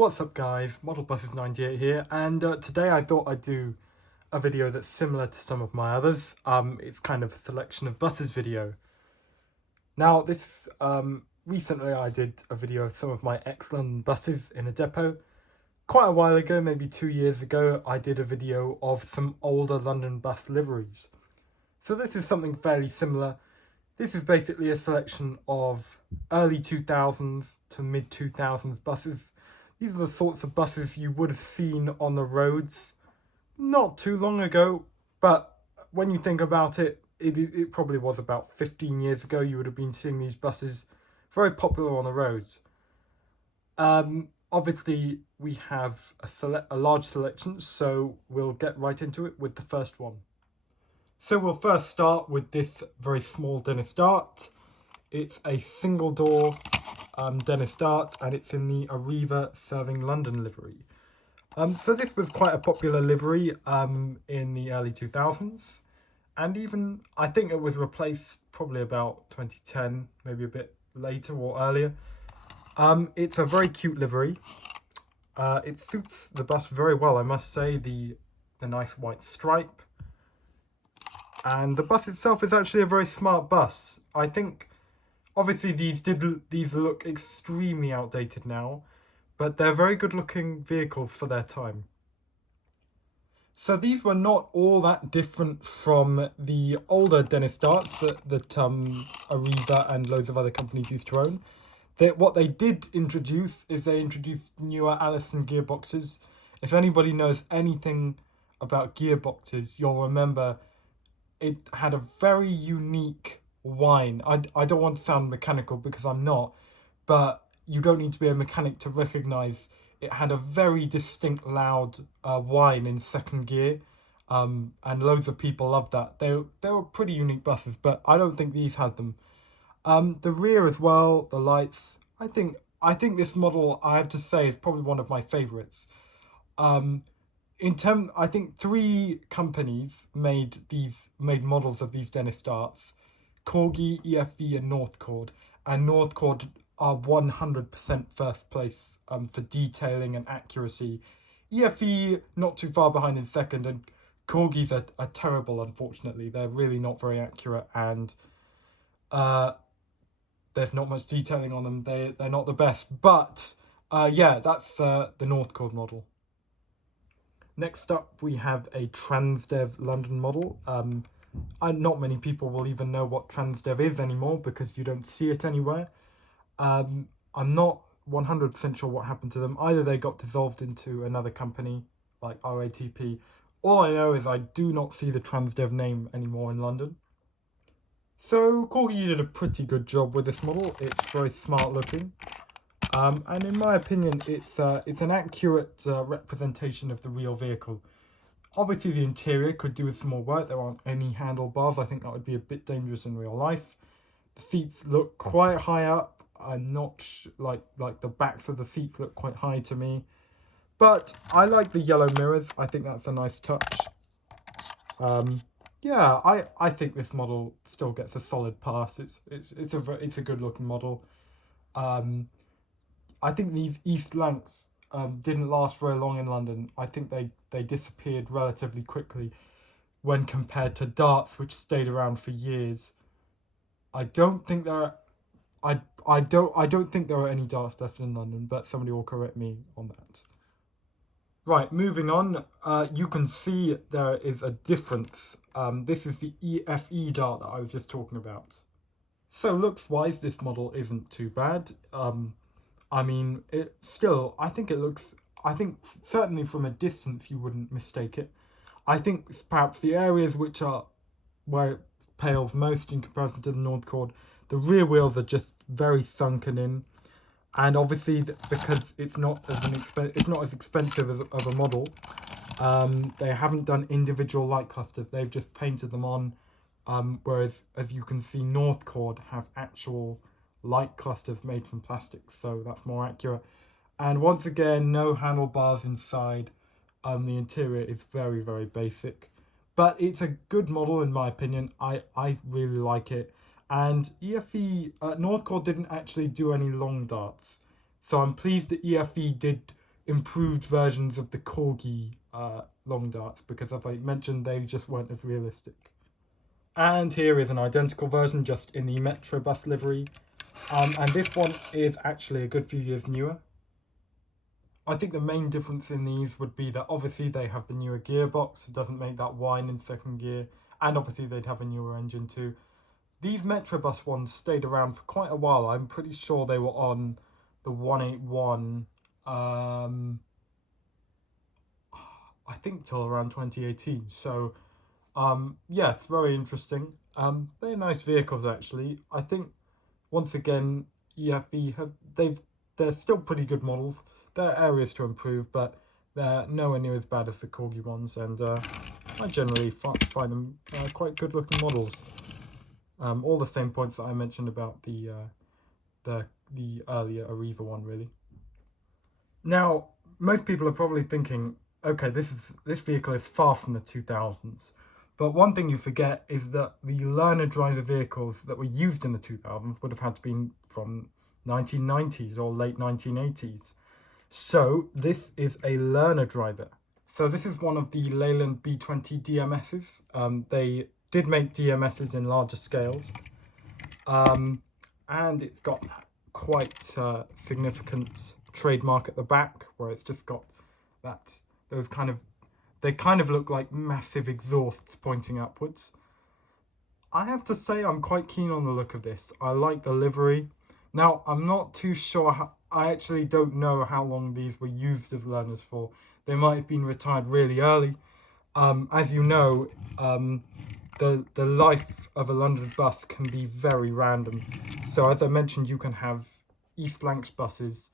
What's up guys, Model Buses 98 here, and today I thought I'd do a video that's similar to some of my others. It's kind of a selection of buses video. Now recently I did a video of some of my ex-London buses in a depot. Quite a while ago, maybe 2 years ago, I did a video of some older London bus liveries. So this is something fairly similar. This is basically a selection of early 2000s to mid 2000s buses. These are the sorts of buses you would have seen on the roads not too long ago, but when you think about it, it probably was about 15 years ago you would have been seeing these buses very popular on the roads. Obviously, we have a large selection, so we'll get right into it with the first one. So we'll first start with this very small Dennis Dart. It's a single door Dennis Dart, and it's in the Arriva Serving London livery. So this was quite a popular livery in the early 2000s, and even I think it was replaced probably about 2010, maybe a bit later or earlier. It's a very cute livery. It suits the bus very well, I must say, the nice white stripe. And the bus itself is actually a very smart bus. I think, obviously, these look extremely outdated now, but they're very good-looking vehicles for their time. So these were not all that different from the older Dennis Darts that Arriva and loads of other companies used to own. What they did introduce is they introduced newer Allison gearboxes. If anybody knows anything about gearboxes, you'll remember it had a very unique whine. I don't want to sound mechanical because I'm not, but you don't need to be a mechanic to recognise it had a very distinct loud whine in second gear, and loads of people loved that. They were pretty unique buses, but I don't think these had them. The rear as well, the lights. I think this model, I have to say, is probably one of my favourites. I think 3 companies made models of these Dennis Darts: Corgi, EFV, and Northcord. And Northcord are 100% first place for detailing and accuracy. EFV not too far behind in second, and Corgis are terrible. Unfortunately, they're really not very accurate, and there's not much detailing on them. They're not the best, but yeah, that's the Northcord model. Next up, we have a Transdev London model. Not many people will even know what Transdev is anymore because you don't see it anywhere. I'm not 100% sure what happened to them. Either they got dissolved into another company like RATP. All I know is I do not see the Transdev name anymore in London. So Corgi did a pretty good job with this model. It's very smart looking. And in my opinion, it's an accurate representation of the real vehicle. Obviously, the interior could do with some more work. There aren't any handlebars. I think that would be a bit dangerous in real life. The seats look quite high up. I'm not like the backs of the seats look quite high to me. But I like the yellow mirrors. I think that's a nice touch. Yeah, I think this model still gets a solid pass. It's a good looking model. I think these East Lancs didn't last very long in London. I think they disappeared relatively quickly when compared to Darts, which stayed around for years. I don't think there are any Darts left in London, but somebody will correct me on that. Right, moving on. You can see there is a difference. This is the EFE Dart that I was just talking about. So looks-wise, this model isn't too bad. I mean, I think certainly from a distance you wouldn't mistake it. I think perhaps the areas where it pales most in comparison to the Northcord, the rear wheels are just very sunken in. And obviously, because it's not as expensive of a model, they haven't done individual light clusters. They've just painted them on. Whereas, as you can see, Northcord have actual light clusters made from plastic, so that's more accurate. And once again, no handlebars inside. The interior is very, very basic, but it's a good model in my opinion. I really like it. And EFE Northcord didn't actually do any long darts, so I'm pleased that EFE did improved versions of the Corgi long darts, because as I mentioned, they just weren't as realistic. And here is an identical version, just in the Metrobus livery. And this one is actually a good few years newer. I think the main difference in these would be that obviously they have the newer gearbox, it doesn't make that whine in second gear, and obviously they'd have a newer engine too. These Metrobus ones stayed around for quite a while. I'm pretty sure they were on the 181, I think till around 2018. So, yes, very interesting. They're nice vehicles actually. I think once again, they're still pretty good models. There are areas to improve, but they're nowhere near as bad as the Corgi ones, and I generally find them quite good looking models. All the same points that I mentioned about the earlier Arriva one, really. Now, most people are probably thinking, okay, this vehicle is far from the 2000s. But one thing you forget is that the learner driver vehicles that were used in the 2000s would have had to be from 1990s or late 1980s. So this is a learner driver. So this is one of the Leyland B20 DMSs. They did make DMSs in larger scales. And it's got quite significant trademark at the back, where it's just got they kind of look like massive exhausts pointing upwards. I have to say I'm quite keen on the look of this. I like the livery. Now, I'm not too sure, I actually don't know how long these were used as learners for. They might have been retired really early. As you know, the life of a London bus can be very random. So as I mentioned, you can have East Lancs buses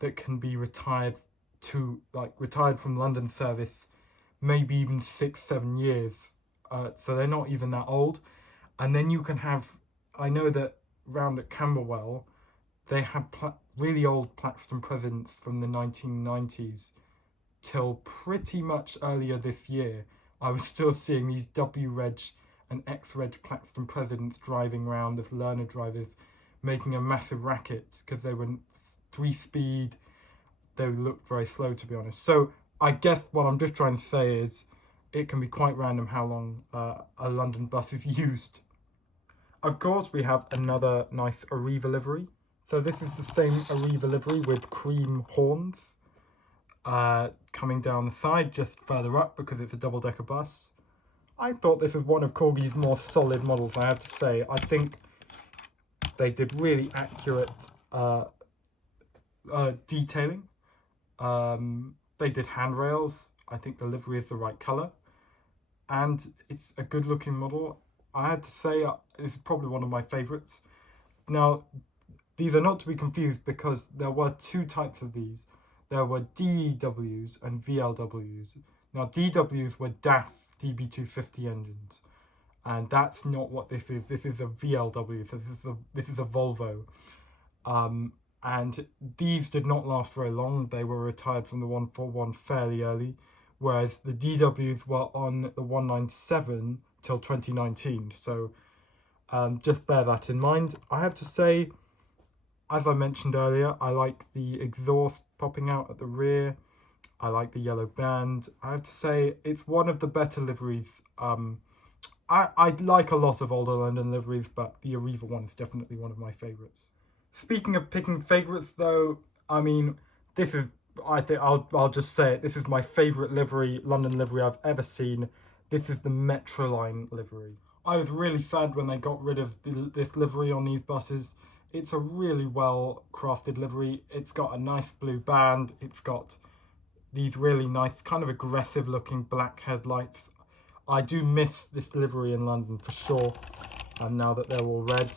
that can be retired from London service, maybe even 6-7 years. So they're not even that old. And then you can have, I know that round at Camberwell, they had really old Plaxton Presidents from the 1990s till pretty much earlier this year. I was still seeing these W-Reg and X-Reg Plaxton Presidents driving around as learner drivers, making a massive racket because they were 3-speed. They looked very slow, to be honest. So I guess what I'm just trying to say is it can be quite random how long a London bus is used. Of course, we have another nice Arriva livery. So this is the same Arriva livery with cream horns coming down the side just further up because it's a double-decker bus. I thought this was one of Corgi's more solid models, I have to say. I think they did really accurate detailing. They did handrails. I think the livery is the right colour. And it's a good looking model. I had to say this is probably one of my favourites. Now, these are not to be confused because there were two types of these. There were DEWs and VLWs. Now, DWs were DAF DB250 engines. And that's not what this is. This is a VLW, so this is a Volvo. And these did not last very long. They were retired from the 141 fairly early, whereas the DWs were on the 197 till 2019. So just bear that in mind. I have to say, as I mentioned earlier, I like the exhaust popping out at the rear. I like the yellow band. I have to say, it's one of the better liveries. I like a lot of older London liveries, but the Arriva one is definitely one of my favourites. Speaking of picking favourites, though, I mean, I think I'll just say it. This is my favourite livery, London livery I've ever seen. This is the Metroline livery. I was really sad when they got rid of this livery on these buses. It's a really well crafted livery. It's got a nice blue band. It's got these really nice, kind of aggressive looking black headlights. I do miss this livery in London for sure. And now that they're all red.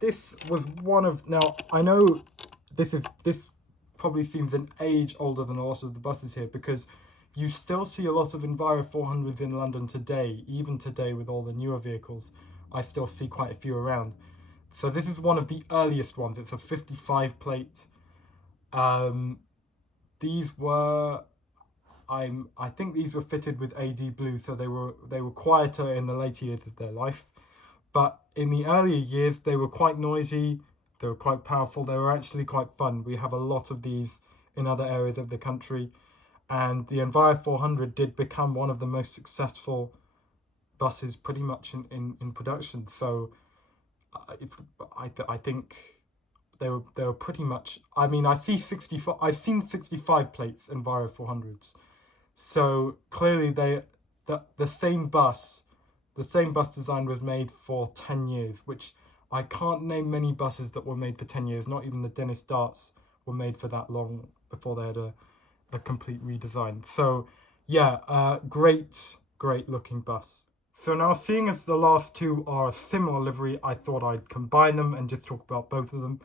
This was one of, now I know this probably seems an age older than a lot of the buses here, because you still see a lot of Enviro 400s in London today. Even today with all the newer vehicles, I still see quite a few around. So this is one of the earliest ones. It's a 55 plate. These were, I think these were fitted with AD Blue, so they were quieter in the later years of their life. But in the earlier years, they were quite noisy, they were quite powerful, they were actually quite fun. We have a lot of these in other areas of the country. And the Enviro 400 did become one of the most successful buses pretty much in production. So I think they were pretty much. I mean, I've seen 65 plates Enviro 400s. So clearly the same bus design was made for 10 years, which I can't name many buses that were made for 10 years. Not even the Dennis Darts were made for that long before they had a complete redesign. So yeah, great looking bus. So now, seeing as the last two are a similar livery, I thought I'd combine them and just talk about both of them.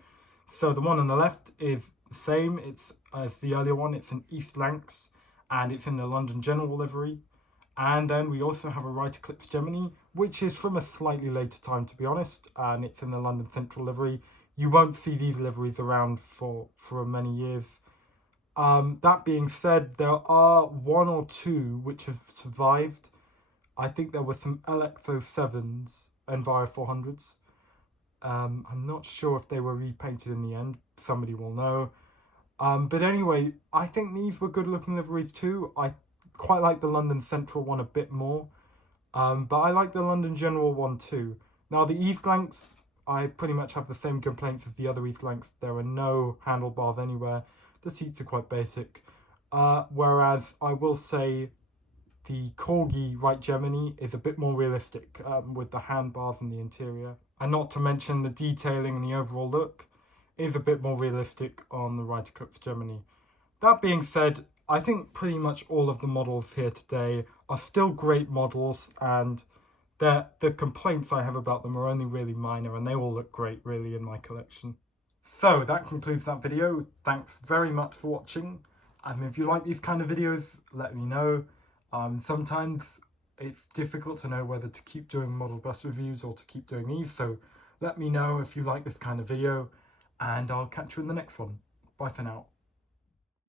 So the one on the left is the same, it's as the earlier one, it's an East Lancs, and it's in the London General livery. And then we also have a Wright Eclipse Gemini, which is from a slightly later time, to be honest, and it's in the London Central livery. You won't see these liveries around for many years. That being said, there are one or two which have survived. I think there were some LX07s and Enviro 400s. I'm not sure if they were repainted in the end. Somebody will know. But anyway, I think these were good looking liveries too. I quite like the London Central one a bit more. But I like the London General one too. Now the East Lancs, I pretty much have the same complaints as the other East Lancs. There are no handlebars anywhere. The seats are quite basic. Whereas I will say the Corgi Wright Gemini is a bit more realistic with the handbars in the interior. And not to mention the detailing and the overall look is a bit more realistic on the Wright Eclipse Gemini. That being said, I think pretty much all of the models here today are still great models, and the complaints I have about them are only really minor, and they all look great really in my collection. So that concludes that video. Thanks very much for watching. If you like these kind of videos, let me know. Sometimes it's difficult to know whether to keep doing model bus reviews or to keep doing these, so let me know if you like this kind of video, and I'll catch you in the next one. Bye for now.